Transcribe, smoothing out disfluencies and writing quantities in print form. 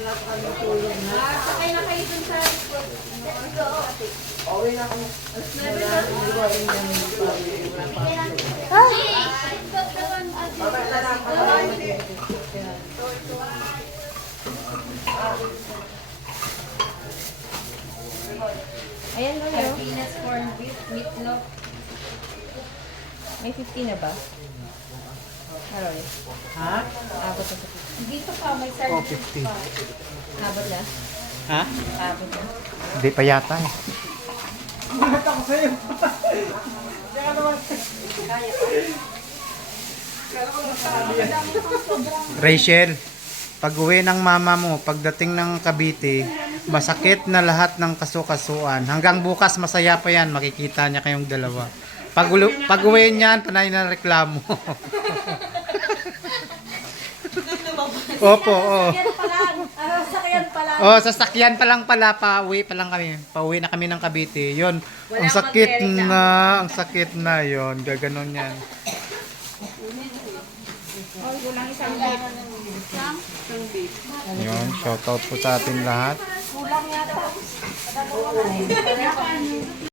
Sakay na kayo dun sa likod. Let's go. Okay na kami. Ayan mo yun. Peanuts, corned beef, meatloaf. May 50 na ba? Harold. Ha? Abot na sa 50. Dito pa, may Oh, sardines 50. pa. Abot na? Ha? Abot na. Hindi pa yata eh. Bakit ako sa'yo? Kaya naman. Rachel, pag uwi ng mama mo, pagdating ng Cavite, masakit na lahat ng kasukasuan. Hanggang bukas masaya pa yan, makikita niya kayong dalawa. Pag uwi niyan, panay na reklamo. Opo, oo. Sakyan pa lang. Sakyan pa lang. Oh, sasakyan pa lang pala, pauwi pa lang kami. Pauwi na kami ng Cavite. Yun, ang sakit na, ang sakit na yon. Gaganon yan. Oh, kulang isang beef. Yun, shoutout po sa atin lahat. Kulang yata.